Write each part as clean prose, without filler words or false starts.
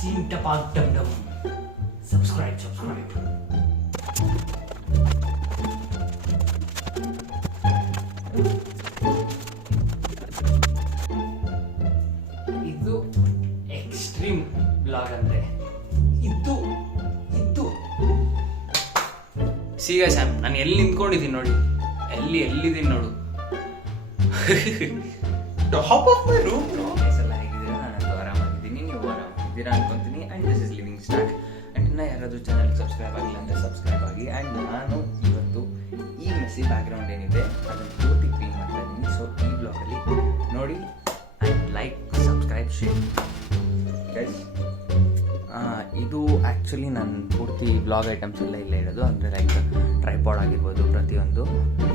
ಚೀನ್ ಟಪಾಕ್ ಡಮ್ ಡಮ್. ಸಬ್ಸ್ಕ್ರೈಬ್. ಇದು ಎಕ್ಸ್ಟ್ರೀಮ್ ಬ್ಲಾಗ್ ಅಂದ್ರೆ ಇದು ಸೀಗ ಸ್ಯಾಮ್. ನಾನು ಎಲ್ಲಿ ನಿಂತ್ಕೊಂಡಿದ್ದೀನಿ ನೋಡಿ, ಎಲ್ಲಿದ್ದೀನಿ ನೋಡು. Top of my room. ಎಲ್ಲ ಹೇಗಿದ್ದೀರಾ? ನಾನು ಆರಾಮಾಗಿದ್ದೀನಿ, ನೀವು ಆರಾಮಾಗಿದ್ದೀರಾ ಅನ್ಕೊಂತೀನಿ. And this is living start. And ಇನ್ನು ಯಾರಾದರೂ ಚಾನಲ್ ಸಬ್ಸ್ಕ್ರೈಬ್ ಆಗಿಲ್ಲ ಅಂದರೆ ಸಬ್ಸ್ಕ್ರೈಬ್ ಆಗಿ. ಆ್ಯಂಡ್ ನಾನು ಇವತ್ತು ಈ ಮೆಸ್ಸಿ ಬ್ಯಾಕ್ಗ್ರೌಂಡ್ ಏನಿದೆ ಅದನ್ನು ಪೂರ್ತಿ ಕ್ಲೀನ್ ಮಾಡ್ತಾ ಇದ್ದೀನಿ. ಸೊ ಈ ಬ್ಲಾಗಲ್ಲಿ ನೋಡಿ. And like, subscribe, share guys. ಇದು ಆ್ಯಕ್ಚುಲಿ ನಾನು ಪೂರ್ತಿ ಬ್ಲಾಗ್ ಐಟಮ್ಸ್ ಎಲ್ಲ ಇಲ್ಲೇ ಇರೋದು. ಅಂದರೆ ಲೈಕ್ ಟ್ರೈಪಾಡ್ ಆಗಿರ್ಬೋದು ಪ್ರತಿಯೊಂದು.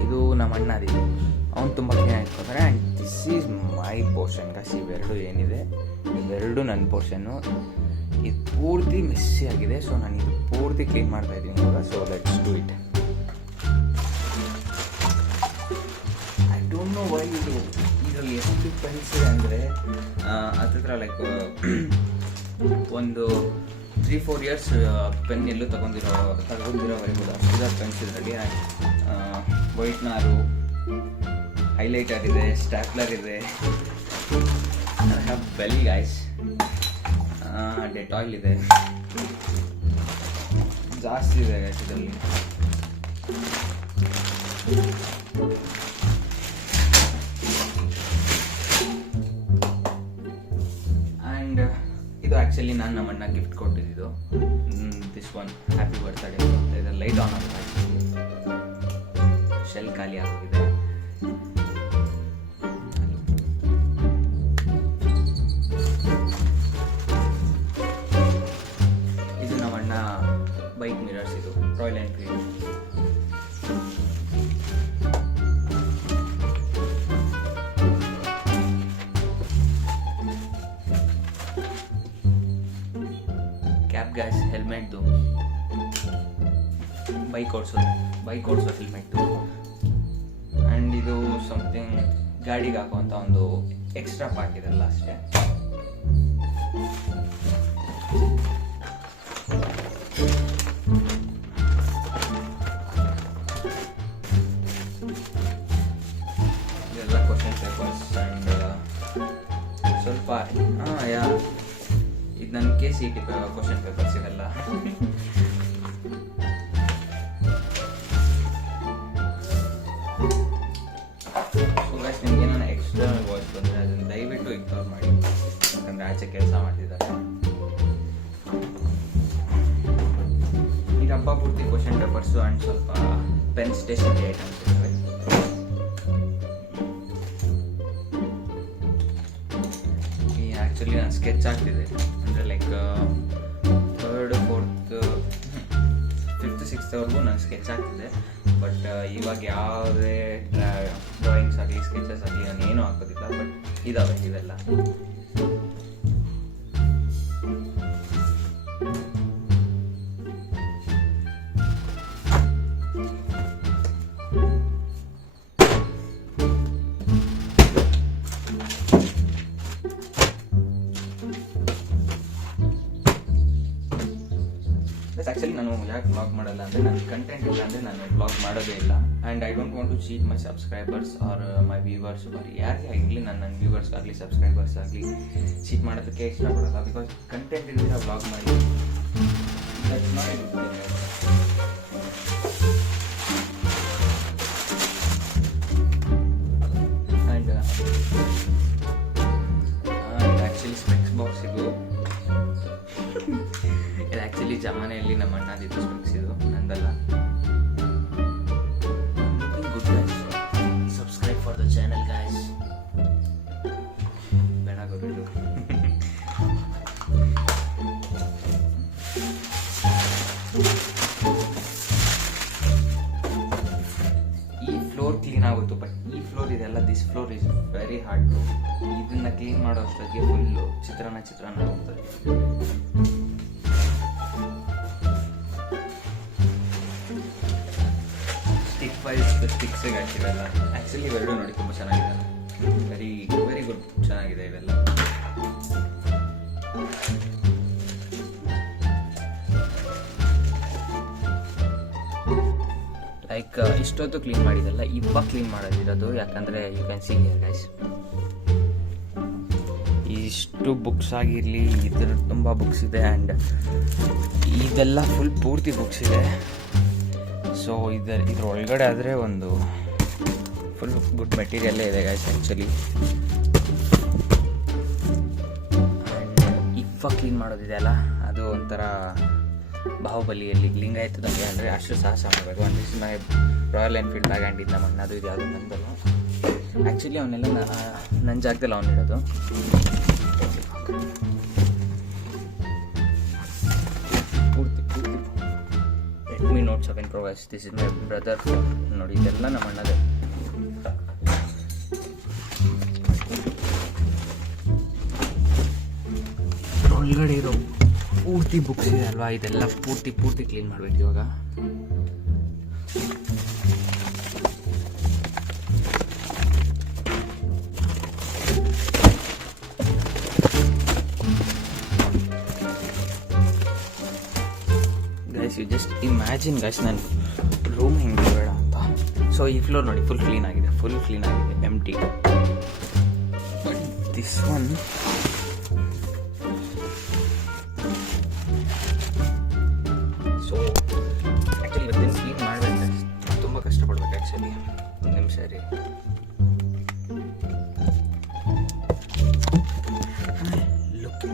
ಇದು ನಮ್ಮ ಅಣ್ಣದಿದೆ, ಅವ್ನು ತುಂಬ ಕ್ಲೀನ್ ಇಟ್ಕೋತಾರೆ. And this is my portion guys. ಇವೆರಡು ಏನಿದೆ ಇವೆರಡು ನನ್ನ ಪೋರ್ಷನ್ನು. ಇದು ಪೂರ್ತಿ ಮೆಸ್ಸಿ ಆಗಿದೆ. ಸೊ ನಾನು ಇದು ಪೂರ್ತಿ ಕ್ಲೀನ್ ಮಾಡ್ತಾ ಇದ್ದೀನಿ ಇವಾಗ. So let's do it. I don't know why ಇದು ಇದರಲ್ಲಿ ಎಷ್ಟು ಪೆನ್ಸ್ ಇದೆ ಅಂದರೆ ಹತ್ತಿರ ಲೈಕ್ ಒಂದು 3-4 ಇಯರ್ಸ್ ಪೆನ್ ಎಲ್ಲೂ ತಗೊಂಡಿರೋವರೆಗೂ ಅಷ್ಟು ಪೆನ್ಸ್ ಇದರಲ್ಲಿ. ವೈಟ್ನರು, ಹೈಲೈಟರ್ ಇದೆ, ಸ್ಟ್ಯಾಪ್ಲರ್ ಇದೆ, ಬೆಲ್ ಗೈಸ್, ಡೆಟಾಯಿಲ್ ಇದೆ, ಜಾಸ್ತಿ ಇದೆ ಗೈಸ್ ಇದರಲ್ಲಿ. ಆ್ಯಂಡ್ ಇದು ಆ್ಯಕ್ಚುಲಿ ನಾನು ನಮ್ಮ ಅಣ್ಣ ಗಿಫ್ಟ್ ಕೊಟ್ಟಿದ್ದು. ದಿಸ್ ಒನ್ ಹ್ಯಾಪಿ ಬರ್ತ್ಡೇ ಅಂತ ಇದೆ. ಲೈಟ್ ಆನ್ ಆಗಿದೆ, ಶೆಲ್ ಖಾಲಿ ಆಗೋಗಿದೆ. ಇದು ನಮ್ಮ ಅಣ್ಣ ಬೈಕ್ ಮಿರರ್ಸ್. ಇದು ರಾಯಲ್ ಎನ್ಫೀಲ್ಡ್. ಕ್ಯಾಪ್ ಗ್ಯಾಸ್, ಹೆಲ್ಮೆಟ್ದು, ಬೈಕ್ ಓಡಿಸೋ ಹೆಲ್ಮೆಟ್ಟು. ಆ್ಯಂಡ್ ಇದು ಸಮಥಿಂಗ್ ಗಾಡಿಗೆ ಹಾಕುವಂಥ ಒಂದು ಎಕ್ಸ್ಟ್ರಾ ಪಾರ್ಟ್ ಇದೆಲ್ಲ ಅಷ್ಟೇ. ಇದೆಲ್ಲ ಕ್ವಶನ್ ಪೇಪರ್ಸ್. ಆ್ಯಂಡ್ ಸ್ವಲ್ಪ ಇದು ನನ್ನ KCET ಕ್ವಶನ್ ಪೇಪರ್ಸ್ ಇವೆಲ್ಲ. ಸೊ ಗೈಸ್, ನಿಮ್ಗೆ ಏನಾನ ಎಕ್ಸ್ಟರ್ನಲ್ ವಾಯ್ಸ್ ಬಂದರೆ ಅದನ್ನು ದಯವಿಟ್ಟು ಇಗ್ನೋರ್ ಮಾಡಿ, ಯಾಕಂದರೆ ಆಚೆ ಕೆಲಸ ಮಾಡ್ತಿದ್ದಾರೆ. ಈ ಡಬ್ಬ ಪೂರ್ತಿ ಕ್ವಶನ್ ಪೇಪರ್ಸು ಆ್ಯಂಡ್ ಸ್ವಲ್ಪ ಪೆನ್ ಸ್ಟೇಷನರಿ ಐಟಮ್ಸ್ ಇದ್ದಾವೆ. ಈ ಆ್ಯಕ್ಚುಲಿ ನಾನು ಸ್ಕೆಚ್ ಆಗ್ತಿದೆ ಅಂದರೆ ಲೈಕ್ 3rd, 4th, 5th, 6thವರೆಗೂ ನಾನು ಸ್ಕೆಚ್ ಆಗ್ತಿದೆ. ಬಟ್ ಇವಾಗ ಯಾವುದೇ ಡ್ರಾಯಿಂಗ್ಸ್ ಆಗಲಿ ಸ್ಕೆಚಸ್ ಆಗಲಿ ನಾನು ಏನೂ ಹಾಕೋದಿಲ್ಲ. ಬಟ್ ಇದಾವೆ ಇವೆಲ್ಲ. ಆ್ಯಕ್ಚುಲಿ ನಾನು ಯಾಕೆ ಬ್ಲಾಗ್ ಮಾಡಲ್ಲ ಅಂದರೆ ನನ್ನ ಕಂಟೆಂಟ್ ಇಲ್ಲ ಅಂದರೆ ನಾನು ಬ್ಲಾಗ್ ಮಾಡೋದೇ ಇಲ್ಲ. And I don't want to cheat my subscribers or my viewers. ಯಾರೇ ಆಗಲಿ ನನ್ನ ವ್ಯೂವರ್ಸ್ ಆಗಲಿ ಸಬ್ಸ್ಕ್ರೈಬರ್ಸ್ ಆಗಲಿ ಚೀಟ್ ಮಾಡೋದಕ್ಕೆ ಇಷ್ಟಪಡಲ್ಲ. ಬಿಕಾಸ್ ಕಂಟೆಂಟ್ ಇದ್ದರೆ ಬ್ಲಾಗ್ ಮಾಡಿ that's not it. And actually specs box ಇದು ಆ್ಯಕ್ಚುಲಿ ಜಮಾನೆಯಲ್ಲಿ ನಮ್ಮ ಅಣ್ಣದಿದ್ದು ಸ್ಪೆಕ್ಸ್ ಇದು, ನಂದಲ್ಲ. Good guys, subscribe for the channel guys. ಬೇಡ ಗೊತ್ತಿದ್ದು. ಈ ಫ್ಲೋರ್ ಕ್ಲೀನ್ ಆಗುತ್ತೆ. ಬಟ್ ಈ ಫ್ಲೋರ್ ಇದೆಲ್ಲ, this floor is very hard. ಇದನ್ನ ಕ್ಲೀನ್ ಮಾಡೋ ಅಷ್ಟೊತ್ತಿಗೆ ಫುಲ್ಲು ಚಿತ್ರಾನ್ನ ಹೋಗ್ತದೆ. ಸ್ಟಿಕ್ಸಿಗೆ ಹಾಕಿವೆಲ್ಲ. ಆ್ಯಕ್ಚುಲಿ ಇವೆರಡು ನೋಡಿ ತುಂಬ ಚೆನ್ನಾಗಿದೆ. ವೆರಿ ಗುಡ್, ಚೆನ್ನಾಗಿದೆ ಇವೆಲ್ಲ. ಲೈಕ್ ಇಷ್ಟೊತ್ತು ಕ್ಲೀನ್ ಮಾಡಿದ್ದಲ್ಲ, ಇವಾಗ ಕ್ಲೀನ್ ಮಾಡೋದಿರೋದು. ಯಾಕಂದರೆ you can see here guys, ಇಷ್ಟು ಬುಕ್ಸ್ ಆಗಿರಲಿ, ಇದ್ರ ತುಂಬ ಬುಕ್ಸ್ ಇದೆ ಆ್ಯಂಡ್ ಇದೆಲ್ಲ ಫುಲ್ ಪೂರ್ತಿ ಬುಕ್ಸ್ ಇದೆ. ಸೊ ಇದ್ರ ಒಳಗಡೆ ಆದರೆ ಒಂದು ಫುಲ್ ಗುಡ್ ಮೆಟೀರಿಯಲ್ಲೇ ಇದೆ ಗೈಸ್ ಆ್ಯಕ್ಚುಲಿ. ಇವಾಗ ಕ್ಲೀನ್ ಮಾಡೋದಿದೆಯಲ್ಲ, ಅದು ಒಂಥರ ಬಾಹುಬಲಿಯಲ್ಲಿ ಲಿಂಗಾಯತದಂಗೆ, ಅಂದರೆ ಅಷ್ಟು ಸಾಹಸ ಮಾಡಬೇಕು. And this my royal Enfield bag and ಇದು ನಮ್ಮ ಅಣ್ಣದು, ಇದು ಯಾವುದೋ ನಂದಲ್ಲ. ಆ್ಯಕ್ಚುಲಿ ಅವನ್ನೆಲ್ಲ ನನ್ನ ಜಾಗದಲ್ಲಿ ಅವನಿಡೋದು. ಪೂರ್ತಿ Redmi note 7 Pro guys. This is my brother phone. ನೋಡಿ, ಇದೆಲ್ಲ ನಮ್ಮ ಅಣ್ಣದೇ. ಒಳಗಡೆ ಇರೋ ಪೂರ್ತಿ ಬುಕ್ಸ್ ಇದೆ ಅಲ್ವಾ, ಇದೆಲ್ಲ ಪೂರ್ತಿ ಕ್ಲೀನ್ ಮಾಡಬೇಕು ಇವಾಗ. Guys, you just imagine guys, ನನ್ನ ರೂಮ್ ಹೆಂಗೆ ಬೇಡ ಅಂತ. ಸೊ ಈ ಫ್ಲೋರ್ ನೋಡಿ, ಫುಲ್ ಕ್ಲೀನ್ ಆಗಿದೆ, ಎಂಟಿ. ಬಟ್ ದಿಸ್ ಒನ್ ಕ್ಲೀನ್ ಮಾಡಬೇಕು, ತುಂಬ ಕಷ್ಟಪಡ್ಬೇಕು ಆ್ಯಕ್ಚುಲಿ. ಒಂದು ನಿಮಿಷ ರೀ. ಲುಕ್,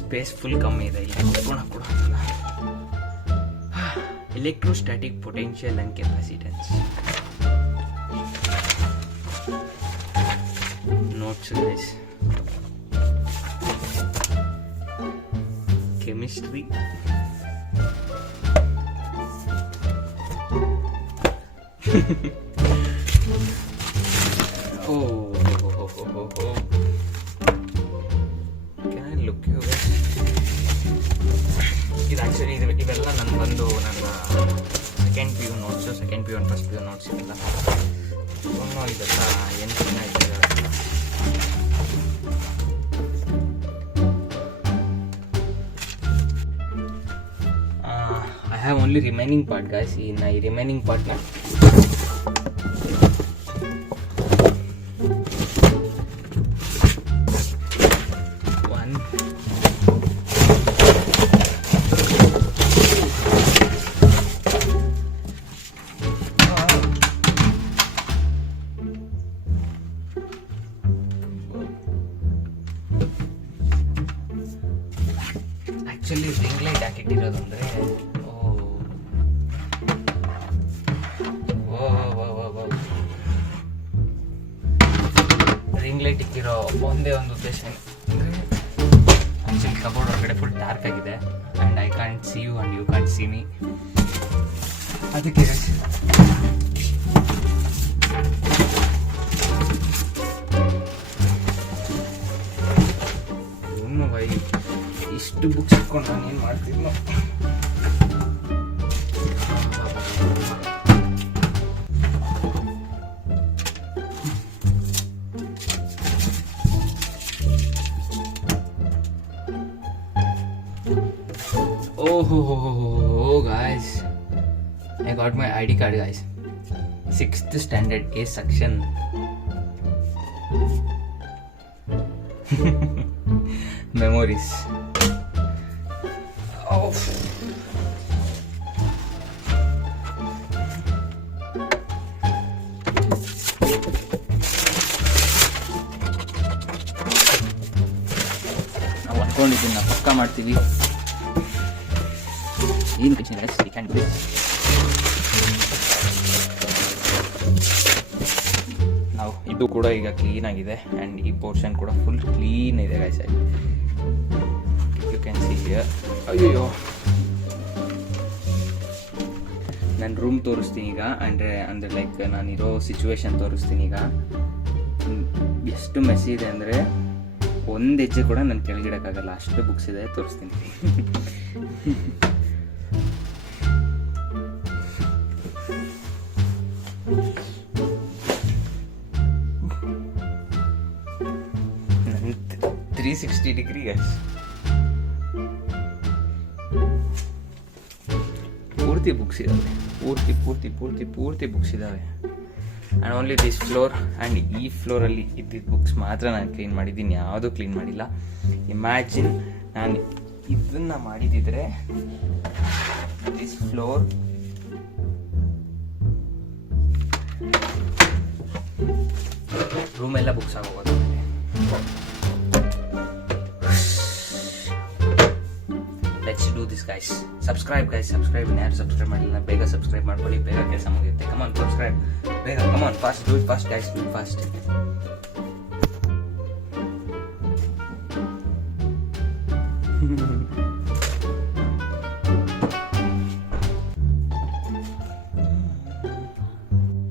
ಸ್ಪೇಸ್ ಫುಲ್ ಕಮ್ಮಿ ಇದೆ, ಇಲ್ಲಿ ಕುತ್ಕೊಳಕ್ಕೆ ಕೂಡ electrostatic potential and capacitance. Notes guys, chemistry, oh. Can I look you guys? ಇದು ಆ್ಯಕ್ಚುಲಿ ಇವೆಲ್ಲ ನನ್ನ ಬಂದು ನನ್ನ second PU notes, second PU and first PU notes ಇವೆಲ್ಲ. ಇದೆಲ್ಲ ಏನು ಚೆನ್ನಾಗಿದೆ. I have only remaining part guys. In my remaining part na one actually ring light ಹಾಕಿಟ್ಟಿರೋದು ಅಂದರೆ ರಿಂಗ್ ಲೈಟ್ ಇಕ್ಕಿರೋ ಒಂದೇ ಒಂದು ಉದ್ದೇಶ ಅಂದರೆ ಆ್ಯಕ್ಚುಲಿ ಕಬೋರ್ಡ್ ಹೊರಗಡೆ ಫುಲ್ ಡಾರ್ಕ್ ಆಗಿದೆ and I can't see you and you can't see me. ಅದಕ್ಕೆ ಏನು by ಇಷ್ಟು ಬುಕ್ಸ್ ಇಟ್ಕೊಂಡು ನಾನು ಏನು ಮಾಡ್ತಿದ್ನೋ. Oh guys, I got my ID card guys. 6th standard A section. Memories. Oh. ನಾವು ಅನ್ಕೊಂಡಿದ್ದೀನಿ ನಾವು ಪಕ್ಕ ಮಾಡ್ತೀವಿ. ಏನು ಟೆನ್ಷನ್ ಇಲ್ಲ, ಯು ಕ್ಯಾನ್ ಡೂ ಇಟ್. ನಾವು ಇದು ಕೂಡ ಈಗ ಕ್ಲೀನ್ ಆಗಿದೆ ಆ್ಯಂಡ್ ಈ ಪೋರ್ಷನ್ ಕೂಡ ಫುಲ್ ಕ್ಲೀನ್ ಇದೆ guys. You can see here. ಅಯ್ಯೋ, ನನ್ನ ರೂಮ್ ತೋರಿಸ್ತೀನಿ ಈಗ. ಅಂದರೆ ಲೈಕ್ ನಾನಿರೋ ಸಿಚುವೇಶನ್ ತೋರಿಸ್ತೀನಿ ಈಗ. ಎಷ್ಟು ಮೆಸ್ಸಿ ಇದೆ ಅಂದರೆ ಒಂದು ಹೆಜ್ಜೆ ಕೂಡ ನಾನು ಕೆಳಗಿಡಕ್ಕಾಗಲ್ಲ, ಅಷ್ಟು ಬುಕ್ಸ್ ಇದೆ. ತೋರಿಸ್ತೀನಿ. 360 ಡಿಗ್ರಿ ಗೈಸ್. ಪೂರ್ತಿ ಬುಕ್ಸ್ ಇದ್ದಾವೆ, ಪೂರ್ತಿ ಬುಕ್ಸ್ ಇದ್ದಾವೆ. And only this floor and ಈ ಫ್ಲೋರಲ್ಲಿ ಇದ್ದಿದ್ದ ಬುಕ್ಸ್ ಮಾತ್ರ ನಾನು ಕ್ಲೀನ್ ಮಾಡಿದ್ದೀನಿ, ಯಾವುದೂ ಕ್ಲೀನ್ ಮಾಡಿಲ್ಲ. ಇಮ್ಯಾಜಿನ್ ನಾನು ಇದನ್ನು ಮಾಡಿದ್ದಿದ್ರೆ ದಿಸ್ ಫ್ಲೋರ್ ರೂಮ್ ಎಲ್ಲ ಬುಕ್ಸ್ ಆಗೋಗೋದು. Let's do this guys. Subscribe ಯಾರು ಸಬ್ಸ್ಕ್ರೈಬ್ ಮಾಡಿಲ್ಲ ಬೇಗ ಸಬ್ಸ್ಕ್ರೈಬ್ ಮಾಡ್ಕೊಳ್ಳಿ, ಬೇಗ ಕೆಲಸ ಮುಗಿಯುತ್ತೆ. ಕಮಾನ್ ಸಬ್ಸ್ಕ್ರೈಬ್ ಬೇಗ, ಕಮಾನ್ fast, do it fast guys, do it fast.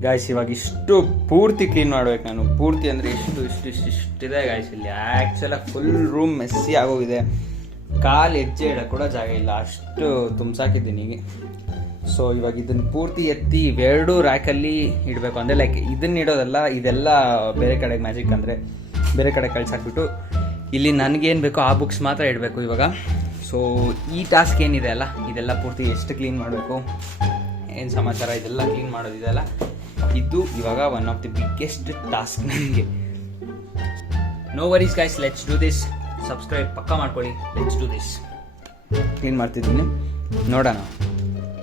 Guys ಇವಾಗ ಇಷ್ಟು ಪೂರ್ತಿ ಕ್ಲೀನ್ ಮಾಡ್ಬೇಕು ನಾನು. ಪೂರ್ತಿ ಅಂದರೆ ಇಷ್ಟಿದೆ ಗಾಯ್ಸ್. ಇಲ್ಲಿ ಆ್ಯಕ್ಚುಲಾಗಿ ಫುಲ್ ರೂಮ್ ಮೆಸ್ಸಿ ಆಗೋಗಿದೆ, ಕಾಲು ಹೆಜ್ಜೆ ಇಡೋಕ್ಕೆ ಕೂಡ ಜಾಗ ಇಲ್ಲ, ಅಷ್ಟು ತುಂಬ್ಸಾಕಿದ್ದೀನಿ. ಸೊ ಇವಾಗ ಇದನ್ನು ಪೂರ್ತಿ ಎತ್ತಿ ಇವೆರಡು ರ್ಯಾಕಲ್ಲಿ ಇಡಬೇಕು. ಅಂದರೆ ಲೈಕ್ ಇದನ್ನ ಇಡೋದಲ್ಲ, ಇದೆಲ್ಲ ಬೇರೆ ಕಡೆಗೆ ಮ್ಯಾಜಿಕ್, ಅಂದರೆ ಬೇರೆ ಕಡೆ ಕಳ್ಸಾಕ್ಬಿಟ್ಟು ಇಲ್ಲಿ ನನಗೇನು ಬೇಕೋ ಆ ಬುಕ್ಸ್ ಮಾತ್ರ ಇಡಬೇಕು ಇವಾಗ. ಸೊ ಈ ಟಾಸ್ಕ್ ಏನಿದೆ ಅಲ್ಲ, ಇದೆಲ್ಲ ಪೂರ್ತಿ ಎಷ್ಟು ಕ್ಲೀನ್ ಮಾಡಬೇಕು, ಏನು ಸಮಾಚಾರ, ಇದೆಲ್ಲ ಕ್ಲೀನ್ ಮಾಡೋದಿದೆಲ್ಲ, ಇದು ಇವಾಗ one of the biggest task ನನಗೆ. No worries guys, let's do this. Subscribe ಪಕ್ಕ ಮಾಡ್ಕೊಳ್ಳಿ, ಲೆಟ್ಸ್ ಡೂ ದಿಸ್. ಕ್ಲೀನ್ ಮಾಡ್ತಿದ್ದೀನಿ, ನೋಡೋಣ.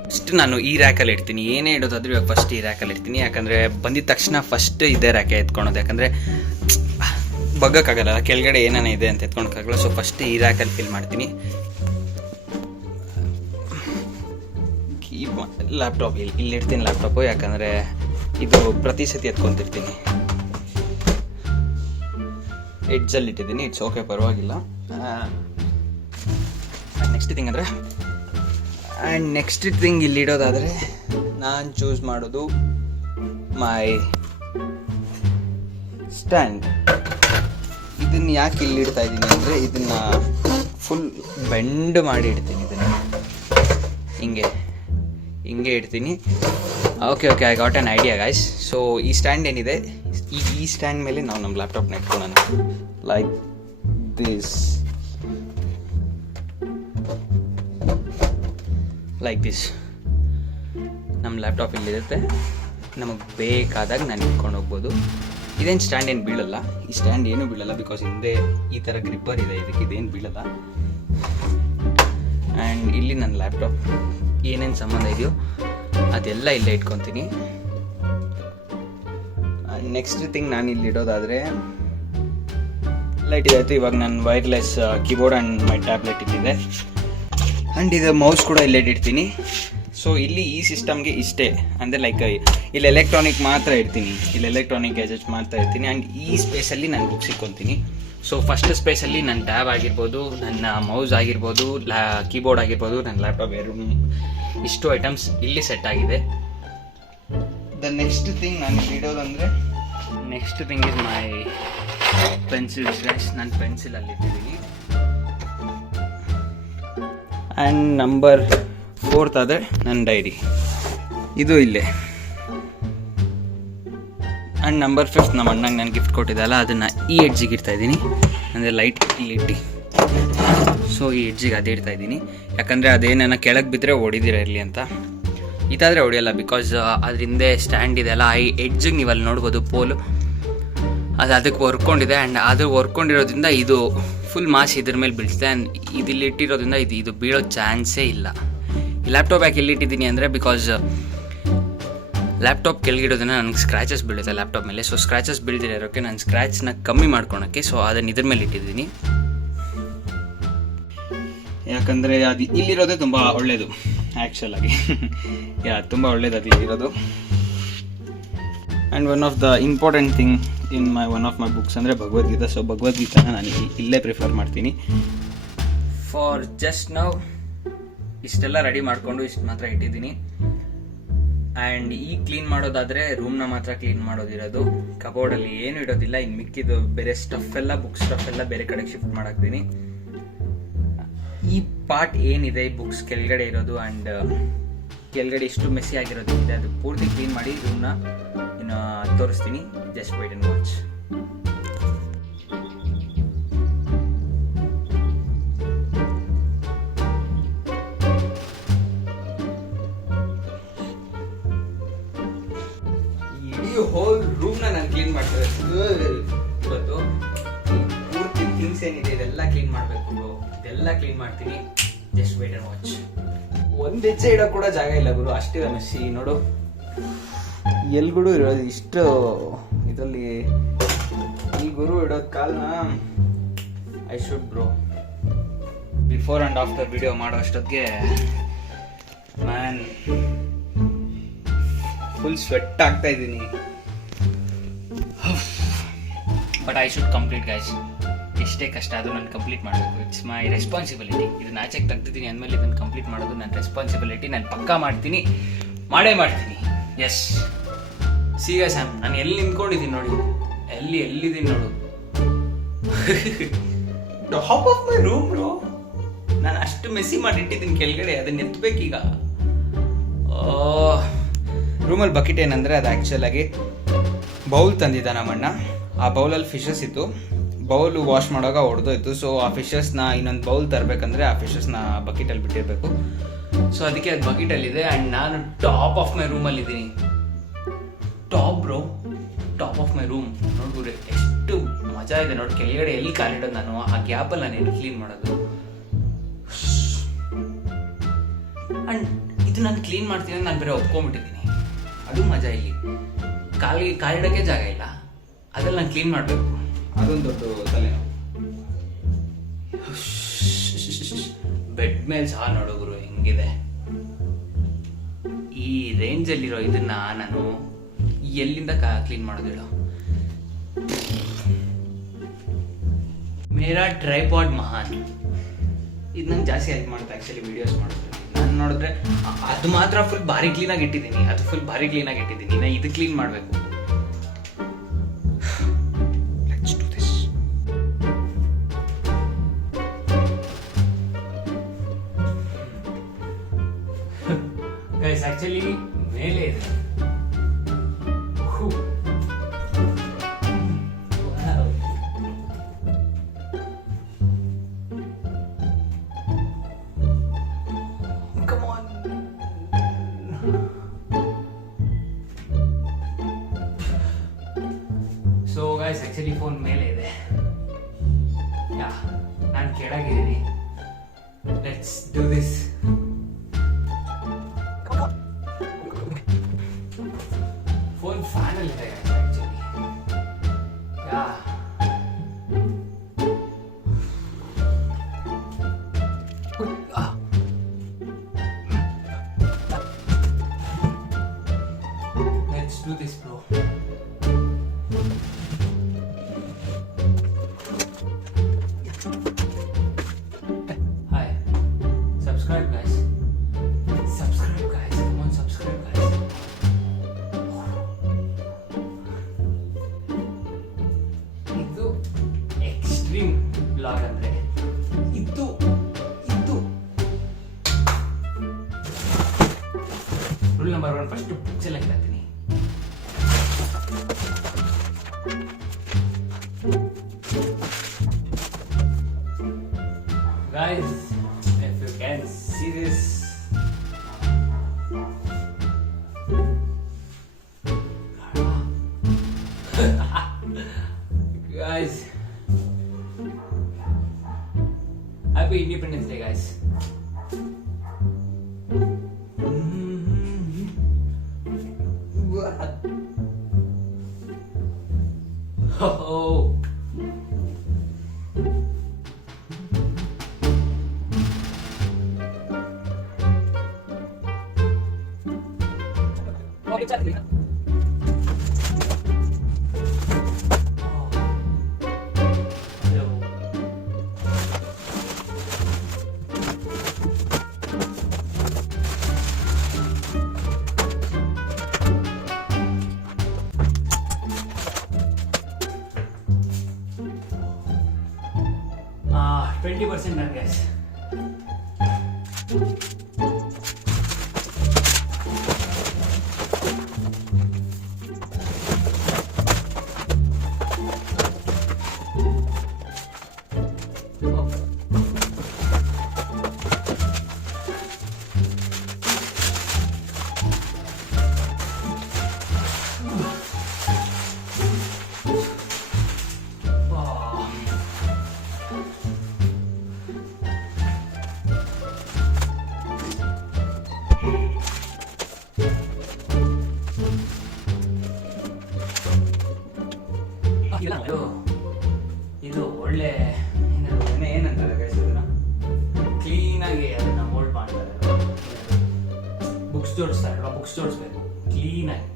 ಫಸ್ಟ್ ನಾನು ಈ ರ್ಯಾಕಲ್ಲಿ ಇಡ್ತೀನಿ, ಏನೇ ಇಡೋದಾದ್ರೂ ಇವಾಗ ಫಸ್ಟ್ ಈ ರ್ಯಾಕಲ್ಲಿ ಇಡ್ತೀನಿ. ಯಾಕಂದರೆ ಬಂದಿದ ತಕ್ಷಣ ಫಸ್ಟ್ ಇದೇ ರ್ಯಾಕೆ ಎತ್ಕೊಳೋದು, ಯಾಕಂದರೆ ಬಗ್ಗಕ್ಕಾಗಲ್ಲ, ಕೆಳಗಡೆ ಏನೇನೇ ಇದೆ ಅಂತ ಎತ್ಕೊಳಕ್ಕಾಗಲ್ಲ. ಸೊ ಫಸ್ಟ್ ಈ ರ್ಯಾಕಲ್ಲಿ ಫಿಲ್ ಮಾಡ್ತೀನಿ. ಲ್ಯಾಪ್ಟಾಪ್ ಇಲ್ಲಿಡ್ತೀನಿ ಲ್ಯಾಪ್ಟಾಪು, ಯಾಕಂದರೆ ಇದು ಪ್ರತಿ ಸತಿ ಎತ್ಕೊತಿರ್ತೀನಿ. ಎಡ್ಜಲ್ಲಿ ಇಟ್ಟಿದ್ದೀನಿ, ಇಟ್ಸ್ ಓಕೆ, ಪರವಾಗಿಲ್ಲ. ನೆಕ್ಸ್ಟ್ ಥಿಂಗ್ ಅಂದರೆ ನೆಕ್ಸ್ಟ್ ಥಿಂಗ್ ಇಲ್ಲಿಡೋದಾದರೆ ನಾನು ಚೂಸ್ ಮಾಡೋದು ಮೈ ಸ್ಟ್ಯಾಂಡ್. ಇದನ್ನು ಯಾಕೆ ಇಲ್ಲಿಡ್ತಾ ಇದ್ದೀನಿ ಅಂದರೆ ಇದನ್ನು ಫುಲ್ ಬೆಂಡ್ ಮಾಡಿ ಇಡ್ತೀನಿ, ಇದನ್ನು ಹಿಂಗೆ ಇಡ್ತೀನಿ. Okay I got on idea guys. So ಈ ಸ್ಟ್ಯಾಂಡ್ ಏನಿದೆ, ಈ ಸ್ಟ್ಯಾಂಡ್ ಮೇಲೆ ನಾವು ನಮ್ಮ ಲ್ಯಾಪ್ಟಾಪ್ನ ಇಟ್ಕೊಳ್ಳೋಣ, ಲೈಕ್ ದಿಸ್. ನಮ್ಮ ಲ್ಯಾಪ್ಟಾಪ್ ಇಲ್ಲಿರುತ್ತೆ, ನಮಗೆ ಬೇಕಾದಾಗ ನಾನು ಇಟ್ಕೊಂಡು ಹೋಗ್ಬೋದು. ಇದೇನು ಸ್ಟ್ಯಾಂಡ್ ಏನು ಬೀಳಲ್ಲ, ಈ ಸ್ಟ್ಯಾಂಡ್ ಏನೂ ಬೀಳಲ್ಲ, ಬಿಕಾಸ್ ಹಿಂದೆ ಈ ಥರ ಗ್ರಿಪ್ಪರ್ ಇದೆ, ಇದಕ್ಕೆ ಇದೇನು ಬೀಳಲ್ಲ. ಆ್ಯಂಡ್ ಇಲ್ಲಿ ನನ್ನ ಲ್ಯಾಪ್ಟಾಪ್ ಏನೇನು ಸಂಬಂಧ ಇದೆಯೋ ಅದೆಲ್ಲ ಇಲ್ಲೇ ಇಟ್ಕೊತೀನಿ. ನೆಕ್ಸ್ಟ್ ಥಿಂಗ್ ನಾನು ಇಲ್ಲಿ ಇಡೋದಾದರೆ ಲೈಟ್ ಇದಾಯಿತು. ಇವಾಗ ನಾನು wireless keyboard and my tablet ಇಲ್ಲಿದೆ, ಆ್ಯಂಡ್ ಇದು ಮೌಸ್ ಕೂಡ ಇಲ್ಲೇ ಇಡ್ತೀನಿ. ಸೊ ಇಲ್ಲಿ ಈ ಸಿಸ್ಟಮ್ಗೆ ಇಷ್ಟೇ, ಅಂದರೆ ಲೈಕ್ ಇಲ್ಲಿ ಎಲೆಕ್ಟ್ರಾನಿಕ್ ಮಾತ್ರ ಇಡ್ತೀನಿ, ಇಲ್ಲಿ ಎಲೆಕ್ಟ್ರಾನಿಕ್ ಗ್ಯಾಜೆಟ್ಸ್ ಮಾತ್ರ ಇರ್ತೀನಿ. ಆ್ಯಂಡ್ ಈ ಸ್ಪೇಸಲ್ಲಿ ನಾನು ಬುಕ್ಸ್ ಇಟ್ಕೊತೀನಿ. ಸೊ ಫಸ್ಟ್ ಸ್ಪೇಸಲ್ಲಿ ನನ್ನ ಟ್ಯಾಬ್ ಆಗಿರ್ಬೋದು, ನನ್ನ ಮೌಸ್ ಆಗಿರ್ಬೋದು, ಕೀಬೋರ್ಡ್ ಆಗಿರ್ಬೋದು, ನನ್ನ ಲ್ಯಾಪ್ಟಾಪ್ ಇಷ್ಟು ಐಟಮ್ಸ್ ಇಲ್ಲಿ ಸೆಟ್ ಆಗಿದೆ. ದ ನೆಕ್ಸ್ಟ್ ಥಿಂಗ್ ನಾನು ಇಲ್ಲಿ ಇಡೋದಂದರೆ next thing is my pencils guys. ನಾನು ಪೆನ್ಸಿಲಲ್ಲಿ ಇಟ್ಟಿದ್ದೀನಿ. ಆ್ಯಂಡ್ ನಂಬರ್ 4 ಆದರೆ ನನ್ನ ಡೈರಿ, ಇದು ಇಲ್ಲೇ. ಆ್ಯಂಡ್ ನಂಬರ್ 5 ನಮ್ಮ ಅಣ್ಣಂಗೆ ನಾನು ಗಿಫ್ಟ್ ಕೊಟ್ಟಿದ್ದಲ್ಲ, ಅದನ್ನು ಈ ಎಡ್ಜಿಗೆ ಇಡ್ತಾಯಿದ್ದೀನಿ, ಅಂದರೆ ಲೈಟ್ ಇಲ್ಲಿ ಇಟ್ಟು. ಸೊ ಈ ಎಡ್ಜಿಗೆ ಅದೇ ಇಡ್ತಾಯಿದ್ದೀನಿ, ಯಾಕಂದರೆ ಅದೇನ ಕೆಳಗೆ ಬಿದ್ದರೆ ಹೊಡಿದಿರ ಇರಲಿ ಅಂತ. ಇದಾದರೆ ಹೊಡಿಯಲ್ಲ, ಬಿಕಾಸ್ ಅದ್ರ ಹಿಂದೆ ಸ್ಟ್ಯಾಂಡ್ ಇದೆ ಅಲ್ಲ, ಈ ಎಡ್ಜಿಗೆ ನೀವು ಅಲ್ಲಿ ನೋಡ್ಬೋದು ಪೋಲು, ಅದು ಅದಕ್ಕೆ ವರ್ಕೊಂಡಿದೆ. ಆ್ಯಂಡ್ ಅದು ವರ್ಕೊಂಡಿರೋದ್ರಿಂದ ಇದು ಫುಲ್ ಮಾಸ್ ಇದ್ರ ಮೇಲೆ ಬೀಳ್ತಿದೆ. ಆ್ಯಂಡ್ ಇದಿಲ್ಲಿ ಇಟ್ಟಿರೋದ್ರಿಂದ ಇದು ಬೀಳೋ ಚಾನ್ಸೇ ಇಲ್ಲ. ಈ ಲ್ಯಾಪ್ಟಾಪ್ ಯಾಕೆ ಇಲ್ಲಿಟ್ಟಿದ್ದೀನಿ ಅಂದರೆ ಬಿಕಾಸ್ ಲ್ಯಾಪ್ಟಾಪ್ ಕೆಳಗಿಡೋದನ್ನ ನನಗೆ ಸ್ಕ್ರ್ಯಾಚಸ್ ಬೀಳುತ್ತೆ ಲ್ಯಾಪ್ಟಾಪ್ ಮೇಲೆ. ಸೊ ಸ್ಕ್ರ್ಯಾಚಸ್ ಬೀಳ್ದಿರೋಕ್ಕೆ ನಾನು ಸ್ಕ್ರ್ಯಾಚ್ನ ಕಮ್ಮಿ ಮಾಡ್ಕೊಳಕ್ಕೆ ಸೊ ಅದನ್ನು ಇದ್ರ ಮೇಲೆ ಇಟ್ಟಿದ್ದೀನಿ. ಯಾಕಂದರೆ ಅದು ಇಲ್ಲಿರೋದೇ ತುಂಬ ಒಳ್ಳೆಯದು ಆ್ಯಕ್ಚುಲಾಗಿ. ತುಂಬ ಒಳ್ಳೇದು ಅದು ಇಲ್ಲಿರೋದು. And one of the important thing in one of my books ಅಂದರೆ ಭಗವದ್ಗೀತಾ. ಸೊ ಭಗವದ್ಗೀತಾನ ನಾನು ಇಲ್ಲೇ ಪ್ರಿಫರ್ ಮಾಡ್ತೀನಿ. ಫಾರ್ ಜಸ್ಟ್ ನೌ ಇಷ್ಟೆಲ್ಲ ರೆಡಿ ಮಾಡಿಕೊಂಡು ಇಷ್ಟು ಮಾತ್ರ ಇಟ್ಟಿದ್ದೀನಿ. ಆ್ಯಂಡ್ ಈಗ ಕ್ಲೀನ್ ಮಾಡೋದಾದರೆ ರೂಮ್ನ ಮಾತ್ರ ಕ್ಲೀನ್ ಮಾಡೋದಿರೋದು, ಕಬೋರ್ಡಲ್ಲಿ ಏನು ಇಡೋದಿಲ್ಲ. ಇನ್ನು ಮಿಕ್ಕಿದ್ದು ಬೇರೆ ಸ್ಟಫ್ ಎಲ್ಲ ಬುಕ್ ಸ್ಟಫ್ ಎಲ್ಲ ಬೇರೆ ಕಡೆಗೆ ಶಿಫ್ಟ್ ಮಾಡಾಕ್ತೀನಿ. ಈ ಪಾರ್ಟ್ ಏನಿದೆ ಈ ಬುಕ್ಸ್ ಕೆಳಗಡೆ ಇರೋದು ಆ್ಯಂಡ್ ಕೆಳಗಡೆ ಇಷ್ಟು ಮೆಸ್ಸಿ ಆಗಿರೋದಿದೆ ಅದು ಪೂರ್ತಿ ಕ್ಲೀನ್ ಮಾಡಿ ರೂಮ್ನ ಇನ್ನು ತೋರಿಸ್ತೀನಿ. Just wait and watch. Whole ರೂಮ್ನ ನಾನು ಕ್ಲೀನ್ ಮಾಡ್ತಾರೆ ಇವತ್ತು. ಪೂರ್ತಿ ಥಿಂಗ್ಸ್ ಏನಿದೆ ಇದೆಲ್ಲ ಕ್ಲೀನ್ ಮಾಡಬೇಕು ಬ್ರೋ. ಇದೆಲ್ಲ ಕ್ಲೀನ್ ಮಾಡ್ತೀನಿ. Just wait and watch. ಒಂದು ಹೆಜ್ಜೆ ಇಡೋ ಕೂಡ ಜಾಗ ಇಲ್ಲ ಗುರು, ಅಷ್ಟಿದೆ ಮೆಸ್ಸಿ. ನೋಡು ಎಲ್ಗುಡು ಇರೋದು ಇಷ್ಟು ಇದರಲ್ಲಿ. ಈ ಗುರು ಇಡೋದು ಕಾಲ್ನ I should bro. Before and after video ಮಾಡೋ ಅಷ್ಟೊತ್ತಿಗೆ ಮ್ಯಾನ್ ಫುಲ್ ಸ್ವೆಟ್ ಆಗ್ತಾ ಇದ್ದೀನಿ. But I should complete guys. ಎಷ್ಟೇ ಕಷ್ಟ ಆದರೂ ನಾನು ಕಂಪ್ಲೀಟ್ ಮಾಡಬೇಕು. It's my responsibility. ಇದನ್ನ ಆಚೆಗೆ ತೆಗ್ದಿದ್ದೀನಿ ಅಂದಮೇಲೆ ಇದನ್ನು ಕಂಪ್ಲೀಟ್ ಮಾಡೋದು ನನ್ನ ರೆಸ್ಪಾನ್ಸಿಬಿಲಿಟಿ. ನಾನು ಪಕ್ಕಾ ಮಾಡ್ತೀನಿ, ಮಾಡೇ ಮಾಡ್ತೀನಿ. ಎಸ್ ಸಿ ಗೈಸ್, ನಾನು ಎಲ್ಲಿ ನಿಂತ್ಕೊಂಡಿದ್ದೀನಿ ನೋಡಿ, ಎಲ್ಲಿದ್ದೀನಿ ನೋಡು. The top of my room, bro. ನಾನು ಅಷ್ಟು ಮೆಸ್ಸಿ ಮಾಡಿಟ್ಟಿದ್ದೀನಿ ಕೆಳಗಡೆ, ಅದನ್ನ ಎತ್ತಬೇಕೀಗ. ರೂಮಲ್ಲಿ ಬಕೆಟ್ ಏನಂದರೆ ಅದು ಆ್ಯಕ್ಚುಲಾಗಿ ಬೌಲ್ ತಂದಿದ್ದ ನಮ್ಮಣ್ಣ. ಆ ಬೌಲಲ್ಲಿ ಫಿಶಸ್ ಇತ್ತು. ಬೌಲು ವಾಶ್ ಮಾಡೋವಾಗ ಹೊಡೆದೋಯ್ತು. ಸೊ ಆ ಫಿಶಸ್ನ ಇನ್ನೊಂದು ಬೌಲ್ ತರಬೇಕಂದ್ರೆ ಆ ಫಿಶಸ್ನ ಬಕೆಟಲ್ಲಿ ಬಿಟ್ಟಿರಬೇಕು. ಸೊ ಅದಕ್ಕೆ ಅದು ಬಕೆಟಲ್ಲಿದೆ. ಆ್ಯಂಡ್ ನಾನು ಟಾಪ್ ಆಫ್ ಮೈ ರೂಮಲ್ಲಿದ್ದೀನಿ. Top bro, top of my room. ನೋಡ್ಬಿಡ್ರಿ ಎಷ್ಟು ಮಜಾ ಇದೆ ನೋಡಿ. ಕೆಳಗಡೆ ಎಲ್ಲಿ ಕಾಲಿಡೋದು ನಾನು, ಆ ಗ್ಯಾಪಲ್ಲಿ ನಾನು ಎಲ್ಲಿ ಕ್ಲೀನ್ ಮಾಡೋದು. ಆ್ಯಂಡ್ ಇದು ನಾನು ಕ್ಲೀನ್ ಮಾಡ್ತೀನಿ ಅಂತ ನಾನು ಬೇರೆ ಒಪ್ಕೊಂಡ್ಬಿಟ್ಟಿದ್ದೀನಿ. ಅದು ಮಜಾ. ಇಲ್ಲಿ ಕಾಲಿಡೋಕ್ಕೆ ಜಾಗ ಇಲ್ಲ, ಅದ್ರಲ್ಲಿ ನಾನು ಕ್ಲೀನ್ ಮಾಡಬೇಕು. ಅದೊಂದು ದೊಡ್ಡ ತಲೆನೋವು. ಬೆಡ್ ಮೇಲೆ ಸಹ ನೋಡೋರು ಹೆಂಗಿದೆ. ಈ ರೇಂಜಲ್ಲಿರೋ ಇದನ್ನ ನಾನು ಎಲ್ಲಿಂದ ಕ್ಲೀನ್ ಮಾಡೋದು ಹೇಳೋ. ಮೇರಾ ಟ್ರೈಪಾಡ್ ಮಹಾನ್. ಇದು ನಂಗೆ ಜಾಸ್ತಿ ಹೆಲ್ಪ್ ಮಾಡುತ್ತೆ ಆ್ಯಕ್ಚುಲಿ ವೀಡಿಯೋಸ್ ಮಾಡೋದು. ನಾನು ನೋಡಿದ್ರೆ ಅದು ಮಾತ್ರ ಫುಲ್ ಭಾರಿ ಕ್ಲೀನಾಗಿ ಇಟ್ಟಿದ್ದೀನಿ. ಅದು ಫುಲ್ ಭಾರಿ ಕ್ಲೀನಾಗಿ ಇಟ್ಟಿದ್ದೀನಿ. ಇನ್ನು ಇದು ಕ್ಲೀನ್ ಮಾಡಬೇಕು. Let's do this. Guys actually ಮೇಲೆ ಇದೆ. ಸೊ ಗೈಸ್ ಆ್ಯಕ್ಚುಲಿ ಫೋನ್ ಮೇಲೆ ಇದೆ. ಯಾ ನಾನು ಕೆಳಗಿದ್ದೀನಿ. Let's do this. ಫೋನ್ ಫ್ಯಾನಲ್ಲಿದೆ actually. Yeah let's do this bro. Hi, subscribe guys. Subscribe guys. Come on, subscribe guys. ಇದು ಎಕ್ಸ್ಟ್ರೀಮ್ ಬ್ಲಾಗ್ ಅಂದ್ರೆ ಇದು ರೂಲ್ ನಂಬರ್ 1. ಫಸ್ಟ್ ಬುಕ್ಸ್ ಎಲ್ಲ ಹಾಕ್ತೀನಿ. Guys, if you can see this, guys, happy Independence Day, guys. Oh. Ah, 20% done, guys. Books ಜೋಡಿಸ್ತಾರಲ್ವ, books ಜೋಡಿಸ್ಬೇಕು ಕ್ಲೀನಾಗಿ.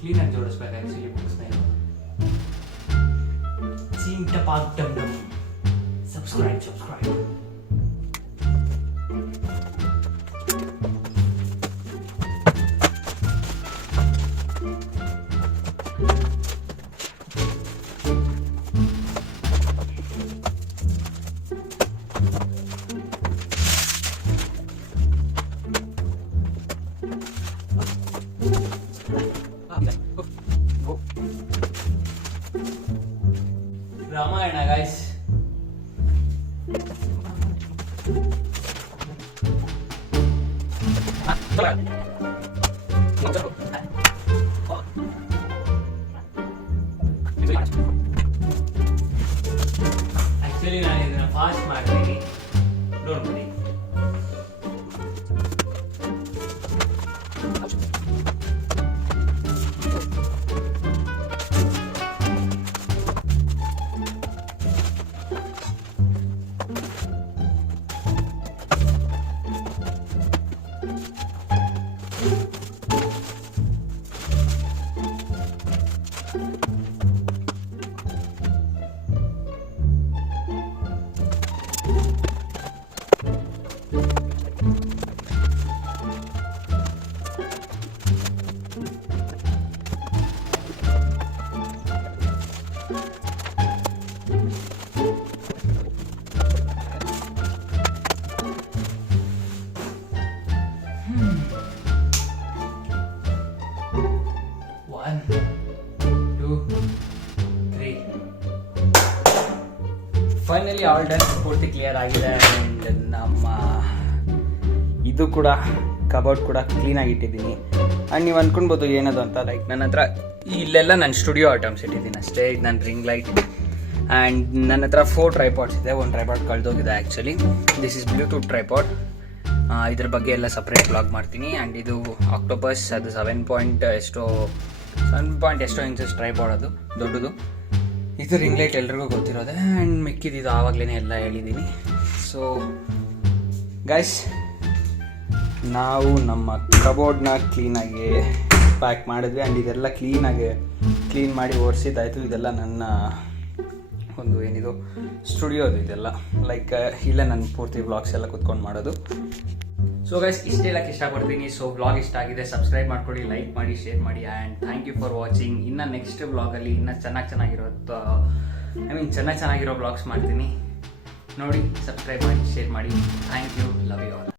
ಕ್ಲೀನಾಗಿ ಜೋಡಿಸ್ಬೇಕು actually ಬುಕ್ಸ್ನ. ಚೀಂಟ Pak ಡಮ್ ಡಮ್. ಸಬ್ಸ್ಕ್ರೈಬ್. ರಾಮಾಯಣ ಗೈಸ್. ಆಕ್ಚುಲಿ ನಾನು ಇದನ್ನ ಫಾಸ್ಟ್ ಮಾಡ್ತೀನಿ, don't worry. One, two, three. Finally all done, ಪೂರ್ತಿ ಕ್ಲಿಯರ್ ಆಗಿದೆ. ಆ್ಯಂಡ್ ನಮ್ಮ ಇದು ಕೂಡ ಕಬೋರ್ಡ್ ಕೂಡ ಕ್ಲೀನಾಗಿ ಇಟ್ಟಿದ್ದೀನಿ. ಆ್ಯಂಡ್ ನೀವು ಅಂದ್ಕೊಳ್ಬೋದು ಏನದು ಅಂತ. ಲೈಕ್ ನನ್ನ ಹತ್ರ ಇಲ್ಲೆಲ್ಲ ನನ್ನ ಸ್ಟುಡಿಯೋ ಐಟಮ್ಸ್ ಇಟ್ಟಿದ್ದೀನಿ ಅಷ್ಟೇ. ಇದು ನನ್ನ ರಿಂಗ್ ಲೈಟ್ ಆ್ಯಂಡ್ ನನ್ನ ಹತ್ರ 4 ಟ್ರೈಪಾಡ್ಸ್ ಇದೆ. ಒಂದು ಟ್ರೈಪಾಡ್ ಕಳೆದೋಗಿದೆ actually. This is Bluetooth tripod. ಇದ್ರ ಬಗ್ಗೆ ಎಲ್ಲ ಸಪ್ರೇಟ್ ಬ್ಲಾಗ್ ಮಾಡ್ತೀನಿ. ಆ್ಯಂಡ್ ಇದು ಆಕ್ಟೋಪಸ್, ಅದು 7 ಎಷ್ಟೋ ಇಂಚಸ್ ಟ್ರೈಪಾಡ್, ಅದು ದೊಡ್ಡದು. ಇದು ರಿಂಗ್ ಲೈಟ್ ಎಲ್ರಿಗೂ ಗೊತ್ತಿರೋದೆ. ಆ್ಯಂಡ್ ಮಿಕ್ಕಿದ್ದು ಆವಾಗಲೇ ಎಲ್ಲ ಹೇಳಿದ್ದೀನಿ. ಸೊ ಗೈಸ್, ನಾವು ನಮ್ಮ ಕಬೋರ್ಡ್ನ ಕ್ಲೀನಾಗಿ ಪ್ಯಾಕ್ ಮಾಡಿದ್ವಿ. ಆ್ಯಂಡ್ ಇದೆಲ್ಲ ಕ್ಲೀನ್ ಮಾಡಿ ಒರೆಸಿದ್ದಾಯಿತು. ಇದೆಲ್ಲ ನನ್ನ ಒಂದು ಏನಿದು ಸ್ಟುಡಿಯೋದು ಇದೆಲ್ಲ. ಲೈಕ್ ಇಲ್ಲೇ ನನ್ನ ಪೂರ್ತಿ ವ್ಲಾಗ್ಸ್ ಎಲ್ಲ ಕುತ್ಕೊಂಡು ಮಾಡೋದು. ಸೊ ಗೈಸ್, ಇಷ್ಟೆಲ್ಲಕ್ಕೆ ಇಷ್ಟಪಡ್ತೀನಿ. ಸೊ ವ್ಲಾಗ್ ಇಷ್ಟ ಆಗಿದೆ, ಸಬ್ಸ್ಕ್ರೈಬ್ ಮಾಡ್ಕೊಳ್ಳಿ, ಲೈಕ್ ಮಾಡಿ, ಶೇರ್ ಮಾಡಿ. And thank you for watching. ಇನ್ನು ನೆಕ್ಸ್ಟ್ ವ್ಲಾಗಲ್ಲಿ ಇನ್ನೂ ಚೆನ್ನಾಗಿರೋ ವ್ಲಾಗ್ಸ್ ಮಾಡ್ತೀನಿ. ನೋಡಿ, ಸಬ್ಸ್ಕ್ರೈಬ್ ಮಾಡಿ, ಶೇರ್ ಮಾಡಿ. Thank you, love you all.